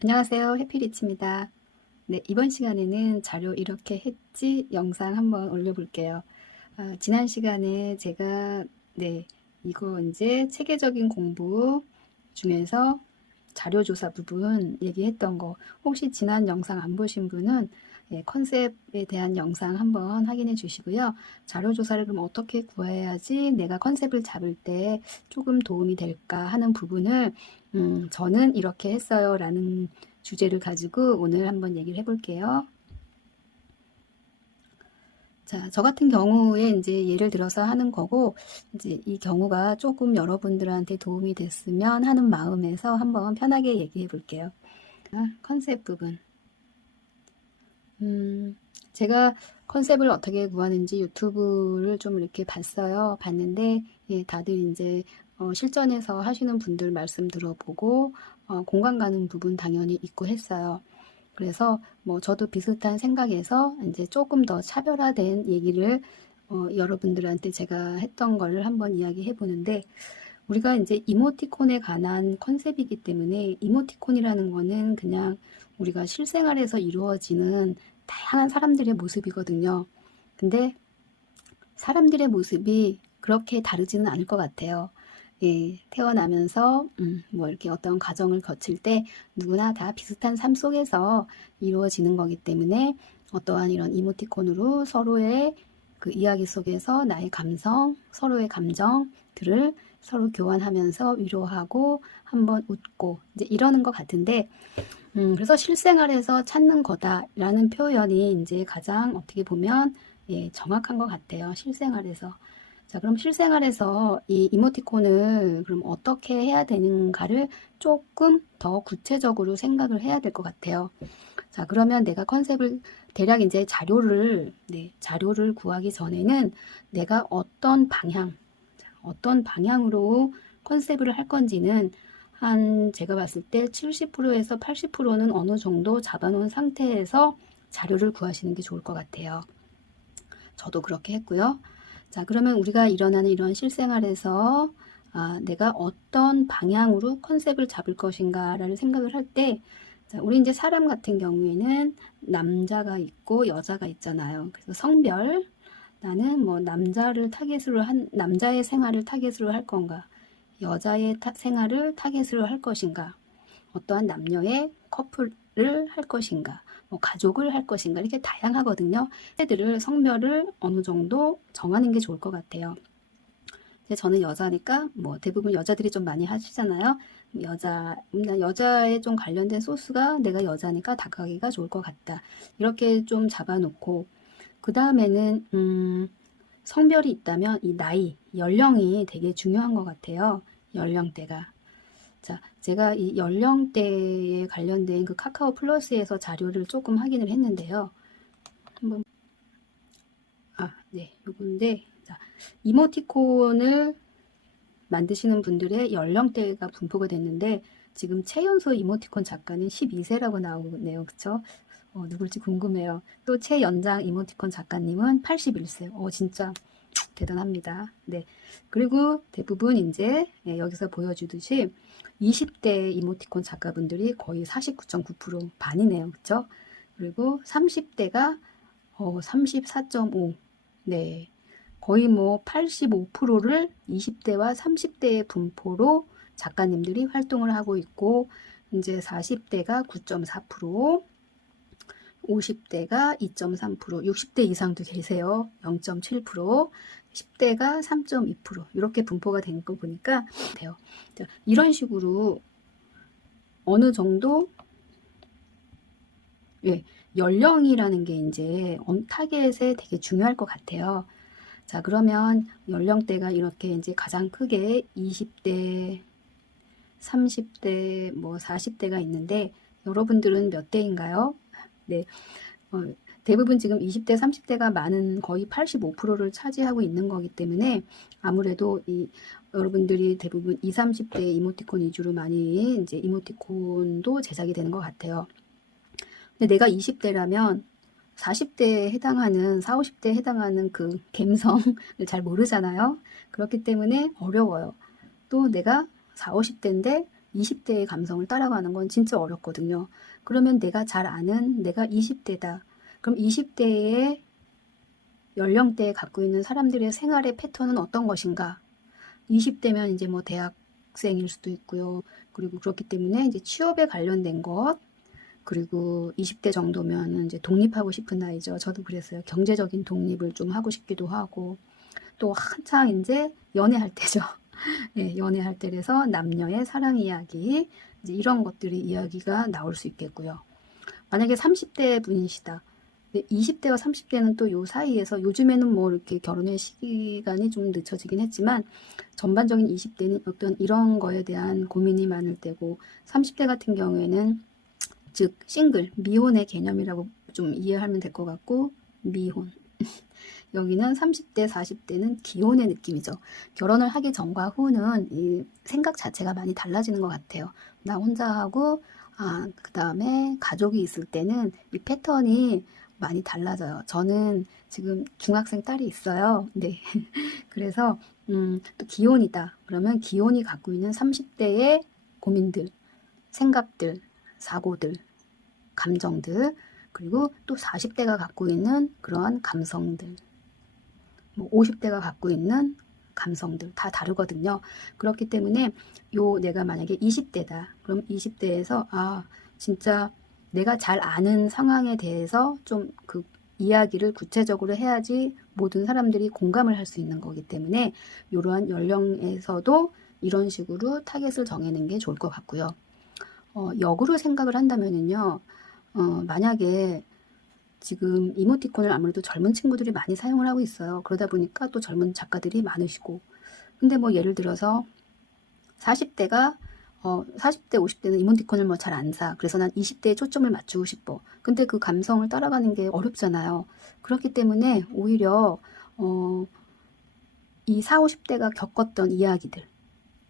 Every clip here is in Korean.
안녕하세요. 해피리치입니다. 네, 이번 시간에는 자료 이렇게 했지 영상 한번 올려볼게요. 지난 시간에 제가 이거 이제 체계적인 공부 중에서 자료조사 부분 얘기했던 거 혹시 지난 영상 안 보신 분은 컨셉에 대한 영상 한번 확인해 주시고요. 자료조사를 그럼 어떻게 구해야지 내가 컨셉을 잡을 때 조금 도움이 될까 하는 부분을 저는 이렇게 했어요 라는 주제를 가지고 오늘 한번 얘기를 해볼게요. 자, 저 같은 경우에 이제 예를 들어서 하는 거고, 이제 이 경우가 조금 여러분들한테 도움이 됐으면 하는 마음에서 한번 편하게 얘기해 볼게요. 컨셉 부분. 제가 컨셉을 어떻게 구하는지 유튜브를 좀 이렇게 봤어요. 봤는데, 다들 이제 실전에서 하시는 분들 말씀 들어보고, 공감 가는 부분 당연히 있고 했어요. 그래서 뭐 저도 비슷한 생각에서 이제 조금 더 차별화된 얘기를 여러분들한테 제가 했던 거를 한번 이야기해 보는데, 우리가 이제 이모티콘에 관한 컨셉이기 때문에 이모티콘이라는 거는 그냥 우리가 실생활에서 이루어지는 다양한 사람들의 모습이거든요. 근데 사람들의 모습이 그렇게 다르지는 않을 것 같아요. 태어나면서 뭐 이렇게 어떤 과정을 거칠 때 누구나 다 비슷한 삶 속에서 이루어지는 거기 때문에 어떠한 이런 이모티콘으로 서로의 그 이야기 속에서 나의 감성, 서로의 감정들을 서로 교환하면서 위로하고 한번 웃고 이제 이러는 것 같은데, 그래서 실생활에서 찾는 거다라는 표현이 이제 가장 어떻게 보면 정확한 것 같아요. 실생활에서. 자, 그럼 실생활에서 이 이모티콘을 그럼 어떻게 해야 되는가를 조금 더 구체적으로 생각을 해야 될 것 같아요. 자, 그러면 내가 컨셉을 대략 이제 자료를 구하기 전에는 내가 어떤 방향으로 컨셉을 할 건지는 제가 봤을 때 70%에서 80%는 어느 정도 잡아놓은 상태에서 자료를 구하시는 게 좋을 것 같아요. 저도 그렇게 했고요. 자, 그러면 우리가 일어나는 이런 실생활에서 내가 어떤 방향으로 컨셉을 잡을 것인가라는 생각을 할 때, 자, 우리 이제 사람 같은 경우에는 남자가 있고 여자가 있잖아요. 그래서 성별, 나는 뭐 남자의 생활을 타겟으로 할 건가, 여자의 생활을 타겟으로 할 것인가, 어떠한 남녀의 커플을 할 것인가, 뭐 가족을 할 것인가, 이렇게 다양하거든요. 애들을 성별을 어느 정도 정하는 게 좋을 것 같아요. 저는 여자니까 뭐 대부분 여자들이 좀 많이 하시잖아요. 여자에 좀 관련된 소스가 내가 여자니까 다가가기가 좋을 것 같다. 이렇게 좀 잡아놓고, 그 다음에는 성별이 있다면 이 연령이 되게 중요한 것 같아요. 연령대가. 자, 제가 이 연령대에 관련된 그 카카오 플러스에서 자료를 조금 확인을 했는데요. 한번 요건데, 자, 이모티콘을 만드시는 분들의 연령대가 분포가 됐는데, 지금 최연소 이모티콘 작가는 12세라고 나오네요. 그쵸? 누굴지 궁금해요. 또 최연장 이모티콘 작가님은 81세. 진짜 대단합니다. 네. 그리고 대부분 이제 여기서 보여주듯이 20대 이모티콘 작가분들이 거의 49.9% 반이네요. 그쵸? 그리고 30대가 34.5. 네. 거의 뭐 85%를 20대와 30대의 분포로 작가님들이 활동을 하고 있고, 이제 40대가 9.4%, 50대가 2.3%, 60대 이상도 계세요. 0.7%, 10대가 3.2%, 이렇게 분포가 된 거 보니까 돼요. 이런 식으로 어느 정도 연령이라는 게 이제 타겟에 되게 중요할 것 같아요. 자, 그러면 연령대가 이렇게 이제 가장 크게 20대, 30대, 뭐 40대가 있는데, 여러분들은 몇 대인가요? 네. 대부분 지금 20대, 30대가 많은 거의 85%를 차지하고 있는 거기 때문에 아무래도 여러분들이 대부분 20, 30대 이모티콘 위주로 많이 이제 이모티콘도 제작이 되는 것 같아요. 근데 내가 20대라면 40대에 해당하는, 40, 50대에 해당하는 그 감성을 잘 모르잖아요. 그렇기 때문에 어려워요. 또 내가 40, 50대인데 20대의 감성을 따라가는 건 진짜 어렵거든요. 그러면 내가 잘 아는 내가 20대다. 그럼 20대의 연령대에 갖고 있는 사람들의 생활의 패턴은 어떤 것인가? 20대면 이제 뭐 대학생일 수도 있고요. 그리고 그렇기 때문에 이제 취업에 관련된 것, 그리고 20대 정도면 이제 독립하고 싶은 나이죠. 저도 그랬어요. 경제적인 독립을 좀 하고 싶기도 하고, 또 한창 이제 연애할 때죠. 예, 연애할 때라서 남녀의 사랑 이야기, 이제 이런 것들이 이야기가 나올 수 있겠고요. 만약에 30대 분이시다. 20대와 30대는 또 요 사이에서 요즘에는 뭐 이렇게 결혼의 시기간이 좀 늦춰지긴 했지만 전반적인 20대는 어떤 이런 거에 대한 고민이 많을 때고 30대 같은 경우에는 즉 싱글, 미혼의 개념이라고 좀 이해하면 될 것 같고 미혼. 여기는 30대, 40대는 기혼의 느낌이죠. 결혼을 하기 전과 후는 이 생각 자체가 많이 달라지는 것 같아요. 나 혼자 하고 그 다음에 가족이 있을 때는 이 패턴이 많이 달라져요. 저는 지금 중학생 딸이 있어요. 네. 그래서 또 기혼이다. 그러면 기혼이 갖고 있는 30대의 고민들, 생각들, 사고들, 감정들, 그리고 또 40대가 갖고 있는 그러한 감성들, 뭐 50대가 갖고 있는 감성들 다 다르거든요. 그렇기 때문에 내가 만약에 20대다. 그럼 20대에서 진짜 내가 잘 아는 상황에 대해서 좀 그 이야기를 구체적으로 해야지 모든 사람들이 공감을 할 수 있는 거기 때문에 이러한 연령에서도 이런 식으로 타겟을 정해는 게 좋을 것 같고요. 역으로 생각을 한다면은요. 만약에 지금 이모티콘을 아무래도 젊은 친구들이 많이 사용을 하고 있어요. 그러다 보니까 또 젊은 작가들이 많으시고. 근데 뭐 예를 들어서 40대가 40대, 50대는 이모티콘을 뭐 잘 안 사. 그래서 난 20대에 초점을 맞추고 싶어. 근데 그 감성을 따라가는 게 어렵잖아요. 그렇기 때문에 오히려 이 40, 50대가 겪었던 이야기들,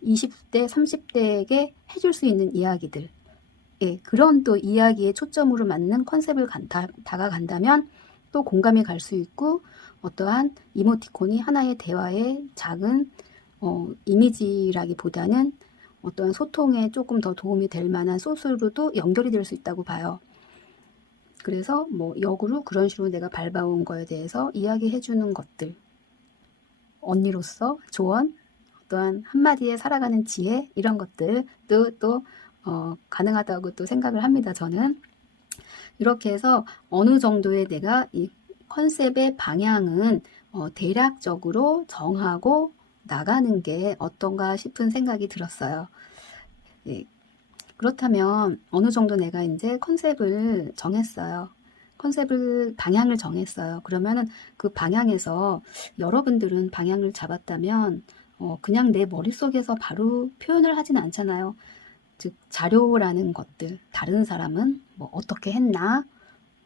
20대, 30대에게 해줄 수 있는 이야기들, 예, 그런 또 이야기에 초점으로 맞는 컨셉을 다가간다면 또 공감이 갈 수 있고 어떠한 이모티콘이 하나의 대화의 작은 이미지라기보다는 어떠한 소통에 조금 더 도움이 될 만한 소스로도 연결이 될 수 있다고 봐요. 그래서 뭐 역으로 그런 식으로 내가 밟아온 거에 대해서 이야기해 주는 것들, 언니로서 조언, 또한 한마디에 살아가는 지혜 이런 것들도 또 가능하다고 또 생각을 합니다. 저는 이렇게 해서 어느 정도의 내가 이 컨셉의 방향은 대략적으로 정하고 나가는 게 어떤가 싶은 생각이 들었어요. 예, 그렇다면 어느 정도 내가 이제 컨셉을 정했어요. 방향을 정했어요. 그러면은 그 방향에서 여러분들은 방향을 잡았다면 그냥 내 머릿속에서 바로 표현을 하진 않잖아요. 즉 자료라는 것들, 다른 사람은 뭐 어떻게 했나?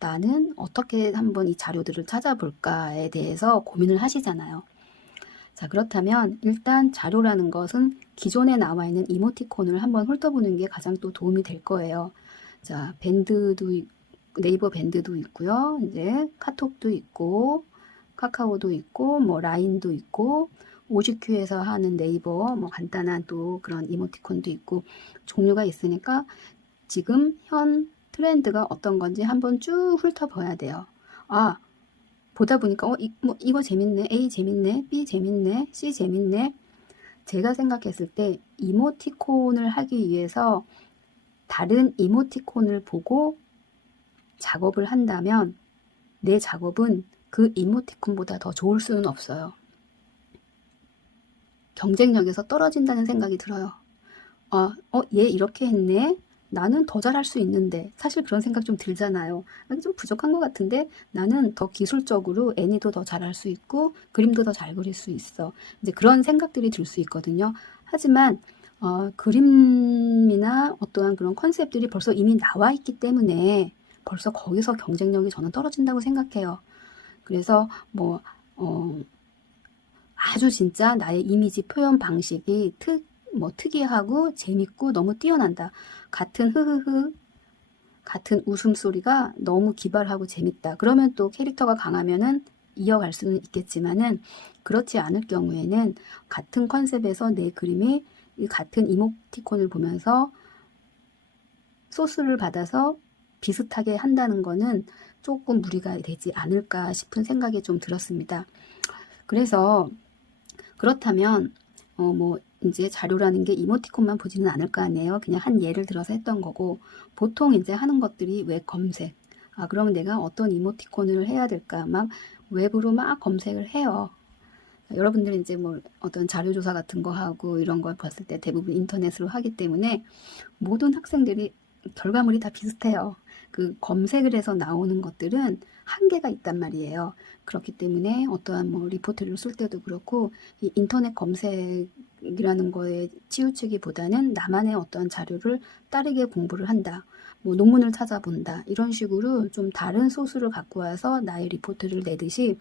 나는 어떻게 한번 이 자료들을 찾아볼까에 대해서 고민을 하시잖아요. 자, 그렇다면 일단 자료라는 것은 기존에 나와 있는 이모티콘을 한번 훑어보는 게 가장 또 도움이 될 거예요. 자, 네이버 밴드도 있고요. 이제 카톡도 있고, 카카오도 있고, 뭐 라인도 있고, OGQ에서 하는 네이버 뭐 간단한 또 그런 이모티콘도 있고 종류가 있으니까 지금 현 트렌드가 어떤 건지 한번 쭉 훑어봐야 돼요. 보다 보니까 이거 재밌네, A 재밌네, B 재밌네, C 재밌네. 제가 생각했을 때 이모티콘을 하기 위해서 다른 이모티콘을 보고 작업을 한다면 내 작업은 그 이모티콘보다 더 좋을 수는 없어요. 경쟁력에서 떨어진다는 생각이 들어요. 얘 이렇게 했네. 나는 더 잘할 수 있는데. 사실 그런 생각 좀 들잖아요. 좀 부족한 것 같은데 나는 더 기술적으로 애니도 더 잘할 수 있고 그림도 더 잘 그릴 수 있어. 이제 그런 생각들이 들 수 있거든요. 하지만 그림이나 어떠한 그런 컨셉들이 벌써 이미 나와 있기 때문에 벌써 거기서 경쟁력이 저는 떨어진다고 생각해요. 그래서 아주 진짜 나의 이미지 표현 방식이 특이하고 재밌고 너무 뛰어난다. 같은 흐흐흐, 같은 웃음소리가 너무 기발하고 재밌다. 그러면 또 캐릭터가 강하면은 이어갈 수는 있겠지만은 그렇지 않을 경우에는 같은 컨셉에서 내 그림이 이 같은 이모티콘을 보면서 소스를 받아서 비슷하게 한다는 거는 조금 무리가 되지 않을까 싶은 생각이 좀 들었습니다. 그래서 그렇다면 뭐 이제 자료라는 게 이모티콘만 보지는 않을 거 아니에요. 그냥 한 예를 들어서 했던 거고, 보통 이제 하는 것들이 웹 검색. 그럼 내가 어떤 이모티콘을 해야 될까? 막 웹으로 막 검색을 해요. 여러분들이 이제 뭐 어떤 자료조사 같은 거 하고 이런 걸 봤을 때 대부분 인터넷으로 하기 때문에 모든 학생들이 결과물이 다 비슷해요. 그 검색을 해서 나오는 것들은 한계가 있단 말이에요. 그렇기 때문에 어떠한 뭐 리포트를 쓸 때도 그렇고, 이 인터넷 검색이라는 거에 치우치기보다는 나만의 어떤 자료를 따르게 공부를 한다. 뭐 논문을 찾아본다. 이런 식으로 좀 다른 소스를 갖고 와서 나의 리포트를 내듯이,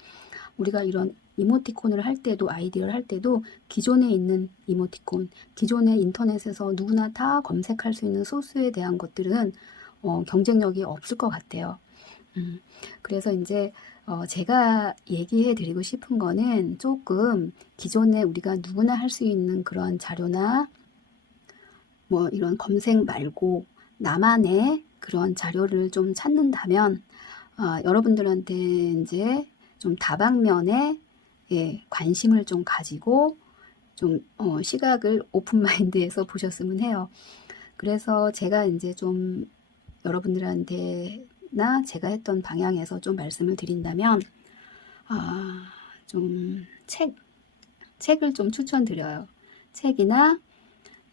우리가 이런 이모티콘을 할 때도, 아이디어를 할 때도 기존에 있는 이모티콘, 기존의 인터넷에서 누구나 다 검색할 수 있는 소스에 대한 것들은 경쟁력이 없을 것 같아요. 그래서 이제 제가 얘기해 드리고 싶은 거는 조금 기존에 우리가 누구나 할 수 있는 그런 자료나 뭐 이런 검색 말고 나만의 그런 자료를 좀 찾는다면, 여러분들한테 이제 좀 다방면에 관심을 좀 가지고 좀 시각을 오픈 마인드에서 보셨으면 해요. 그래서 제가 이제 좀 여러분들한테나 제가 했던 방향에서 좀 말씀을 드린다면, 좀 책을 좀 추천드려요. 책이나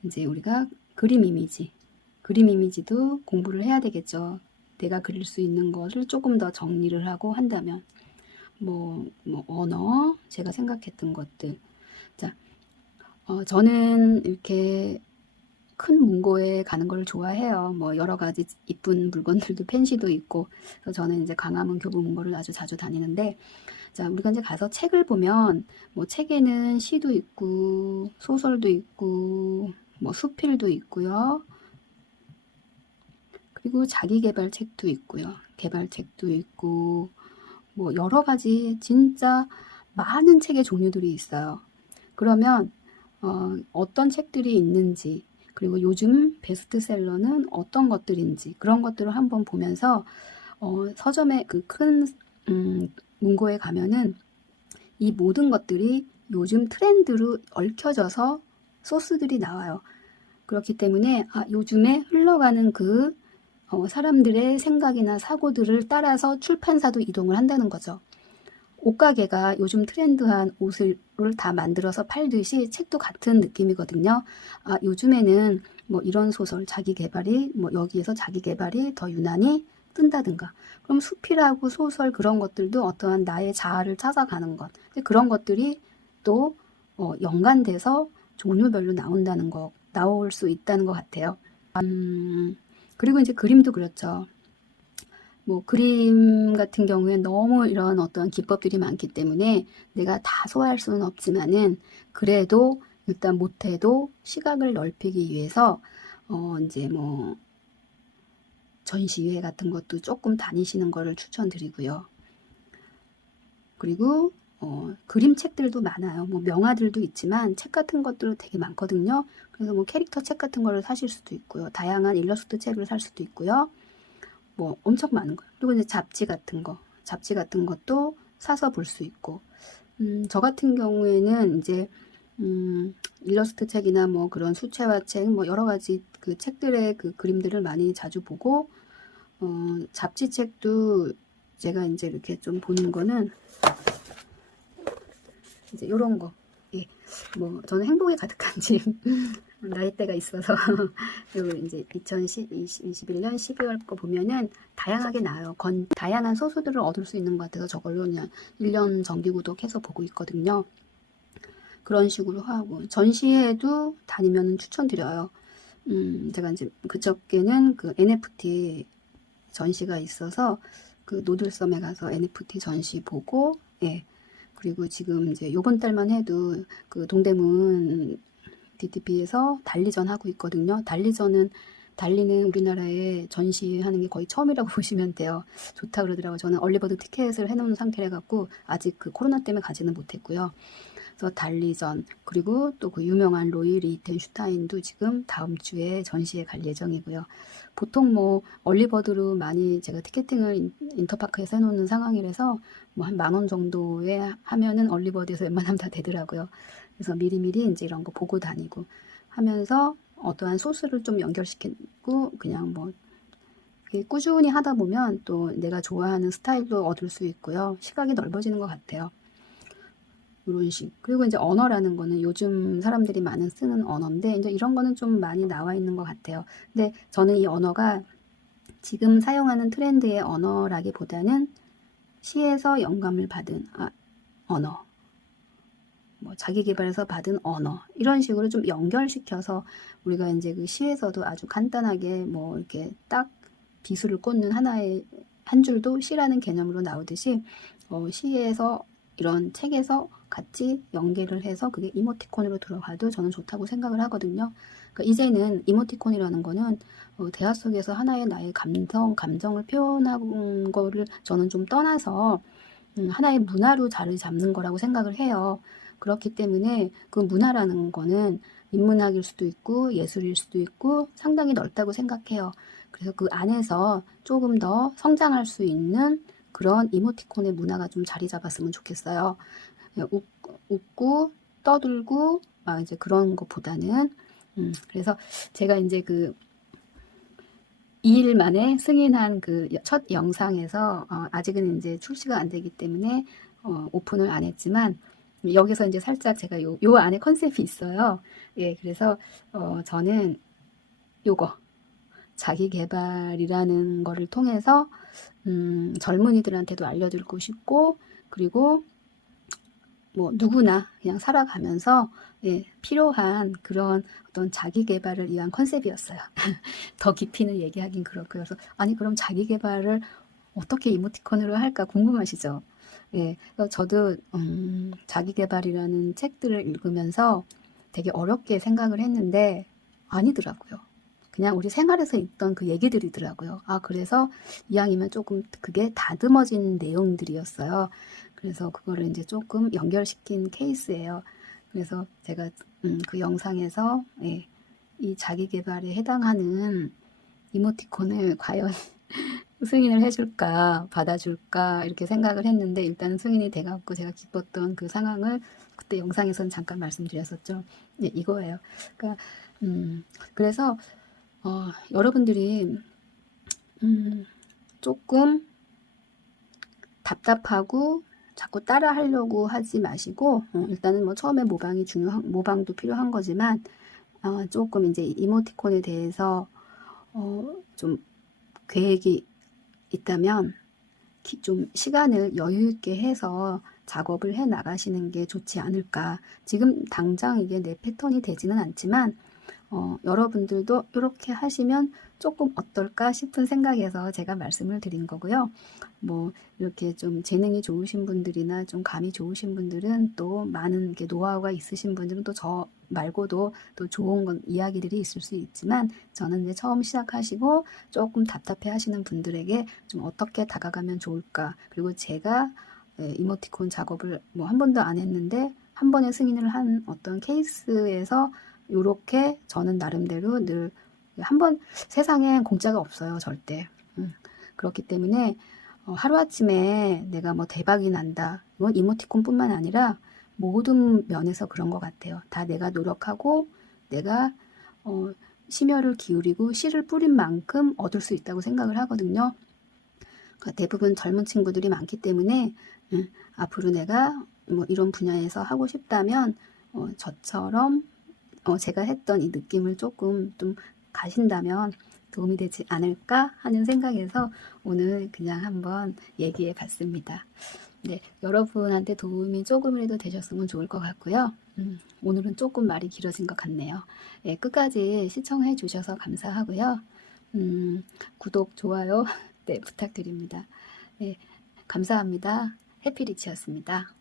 이제 우리가 그림 이미지도 공부를 해야 되겠죠. 내가 그릴 수 있는 것을 조금 더 정리를 하고 한다면, 뭐 언어, 제가 생각했던 것들. 자, 저는 이렇게 큰 문고에 가는 걸 좋아해요. 뭐 여러 가지 이쁜 물건들도 펜시도 있고. 그래서 저는 이제 광화문 교보 문고를 아주 자주 다니는데, 자, 우리가 이제 가서 책을 보면 뭐 책에는 시도 있고 소설도 있고 뭐 수필도 있고요. 그리고 자기계발 책도 있고요. 개발책도 있고 뭐 여러 가지 진짜 많은 책의 종류들이 있어요. 그러면 어떤 책들이 있는지, 그리고 요즘 베스트셀러는 어떤 것들인지, 그런 것들을 한번 보면서 서점의 그 큰 문고에 가면은 이 모든 것들이 요즘 트렌드로 얽혀져서 소스들이 나와요. 그렇기 때문에 요즘에 흘러가는 그 사람들의 생각이나 사고들을 따라서 출판사도 이동을 한다는 거죠. 옷가게가 요즘 트렌드한 옷을 다 만들어서 팔듯이 책도 같은 느낌이거든요. 요즘에는 뭐 이런 소설, 자기 개발이, 뭐 여기에서 자기 개발이 더 유난히 뜬다든가. 그럼 수필하고 소설 그런 것들도 어떠한 나의 자아를 찾아가는 것. 그런 것들이 또 연관돼서 종류별로 나올 수 있다는 것 같아요. 그리고 이제 그림도 그렇죠. 뭐 그림 같은 경우에 너무 이런 어떤 기법들이 많기 때문에 내가 다 소화할 수는 없지만은, 그래도 일단 못해도 시각을 넓히기 위해서 이제 뭐 전시회 같은 것도 조금 다니시는 거를 추천드리고요. 그리고 그림책들도 많아요. 뭐 명화들도 있지만 책 같은 것들도 되게 많거든요. 그래서 뭐 캐릭터 책 같은 거를 사실 수도 있고요. 다양한 일러스트 책을 살 수도 있고요. 뭐 엄청 많은 거예요. 그리고 이제 잡지 같은 것도 사서 볼 수 있고, 저 같은 경우에는 이제 일러스트 책이나 뭐 그런 수채화 책, 뭐 여러 가지 그 책들의 그 그림들을 많이 자주 보고, 잡지 책도 제가 이제 이렇게 좀 보는 거는 이제 이런 거. 예. 뭐 저는 행복이 가득한 집 나이대가 있어서 그리고 이제 2021년 12월 거 보면은 다양하게 나와요. 다양한 소수들을 얻을 수 있는 것 같아서 저걸로 그냥 1년 정기 구독해서 보고 있거든요. 그런 식으로 하고, 전시회도 다니면 추천드려요. 제가 이제 그저께는 그 NFT 전시가 있어서 그 노들섬에 가서 NFT 전시 보고, 예. 그리고 지금 이제 요번 달만 해도 그 동대문 DTP에서 달리전 하고 있거든요. 달리는 우리나라에 전시하는 게 거의 처음이라고 보시면 돼요. 좋다 그러더라고요. 저는 얼리버드 티켓을 해놓은 상태라 갖고 아직 그 코로나 때문에 가지는 못했고요. 그래서 달리전, 그리고 또 그 유명한 로이 리히텐슈타인도 지금 다음 주에 전시회 갈 예정이고요. 보통 뭐 얼리버드로 많이 제가 티켓팅을 인터파크에서 해놓는 상황이라서 뭐 한 10,000원 정도에 하면은 얼리버드에서 웬만하면 다 되더라고요. 그래서 미리미리 이제 이런 거 보고 다니고 하면서 어떠한 소스를 좀 연결시키고 그냥 뭐 꾸준히 하다 보면 또 내가 좋아하는 스타일도 얻을 수 있고요. 시각이 넓어지는 것 같아요. 이런 식. 그리고 이제 언어라는 거는 요즘 사람들이 많이 쓰는 언어인데 이제 이런 거는 좀 많이 나와 있는 것 같아요. 근데 저는 이 언어가 지금 사용하는 트렌드의 언어라기보다는 시에서 영감을 받은 언어, 뭐 자기 개발에서 받은 언어 이런 식으로 좀 연결시켜서 우리가 이제 그 시에서도 아주 간단하게 뭐 이렇게 딱 비수를 꽂는 하나의 한 줄도 시라는 개념으로 나오듯이 시에서 이런 책에서 같이 연계를 해서 그게 이모티콘으로 들어가도 저는 좋다고 생각을 하거든요. 그러니까 이제는 이모티콘이라는 거는 대화 속에서 하나의 나의 감정을 표현한 거를 저는 좀 떠나서 하나의 문화로 자리 잡는 거라고 생각을 해요. 그렇기 때문에 그 문화라는 거는 인문학일 수도 있고 예술일 수도 있고 상당히 넓다고 생각해요. 그래서 그 안에서 조금 더 성장할 수 있는 그런 이모티콘의 문화가 좀 자리 잡았으면 좋겠어요. 웃고 떠들고 이제 그런 것보다는 그래서 제가 이제 그 2일 만에 승인한 그 첫 영상에서 아직은 이제 출시가 안 되기 때문에 오픈을 안 했지만 여기서 이제 살짝 제가 요 안에 컨셉이 있어요. 예, 그래서 저는 요거 자기 개발이라는 거를 통해서 젊은이들한테도 알려드리고 싶고 그리고 뭐 누구나 그냥 살아가면서 예, 필요한 그런 어떤 자기 개발을 위한 컨셉이었어요. 더 깊이는 얘기하긴 그렇고요. 그래서 아니 그럼 자기 개발을 어떻게 이모티콘으로 할까 궁금하시죠? 예, 그래서 저도 자기 개발이라는 책들을 읽으면서 되게 어렵게 생각을 했는데 아니더라고요. 그냥 우리 생활에서 있던 그 얘기들이더라고요. 그래서 이왕이면 조금 그게 다듬어진 내용들이었어요. 그래서 그거를 이제 조금 연결시킨 케이스예요. 그래서 제가 그 영상에서 예, 이 자기 개발에 해당하는 이모티콘을 과연 승인을 해줄까, 받아줄까, 이렇게 생각을 했는데, 일단 승인이 돼갖고 제가 기뻤던 그 상황을 그때 영상에서는 잠깐 말씀드렸었죠. 네, 이거예요. 그러니까, 그래서, 여러분들이, 조금 답답하고 자꾸 따라 하려고 하지 마시고, 일단은 뭐 처음에 모방도 필요한 거지만, 조금 이제 이모티콘에 대해서, 좀 계획이 있다면 좀 시간을 여유 있게 해서 작업을 해 나가시는 게 좋지 않을까. 지금 당장 이게 내 패턴이 되지는 않지만 여러분들도 이렇게 하시면 조금 어떨까 싶은 생각에서 제가 말씀을 드린 거고요. 뭐 이렇게 좀 재능이 좋으신 분들이나 좀 감이 좋으신 분들은 또 많은 이렇게 노하우가 있으신 분들은 또 저 말고도 또 좋은 이야기들이 있을 수 있지만 저는 이제 처음 시작하시고 조금 답답해 하시는 분들에게 좀 어떻게 다가가면 좋을까. 그리고 제가 이모티콘 작업을 뭐 한 번도 안 했는데 한 번에 승인을 한 어떤 케이스에서 요렇게 저는 나름대로 늘 한번 세상엔 공짜가 없어요, 절대. 그렇기 때문에 하루아침에 내가 뭐 대박이 난다. 이건 이모티콘뿐만 아니라 모든 면에서 그런 것 같아요. 다 내가 노력하고 내가 심혈을 기울이고 씨를 뿌린 만큼 얻을 수 있다고 생각을 하거든요. 그러니까 대부분 젊은 친구들이 많기 때문에 앞으로 내가 뭐 이런 분야에서 하고 싶다면 저처럼 제가 했던 이 느낌을 조금 좀 가신다면 도움이 되지 않을까 하는 생각에서 오늘 그냥 한번 얘기해 봤습니다. 네, 여러분한테 도움이 조금이라도 되셨으면 좋을 것 같고요. 오늘은 조금 말이 길어진 것 같네요. 네, 끝까지 시청해 주셔서 감사하고요. 구독, 좋아요 네, 부탁드립니다. 네, 감사합니다. 해피리치였습니다.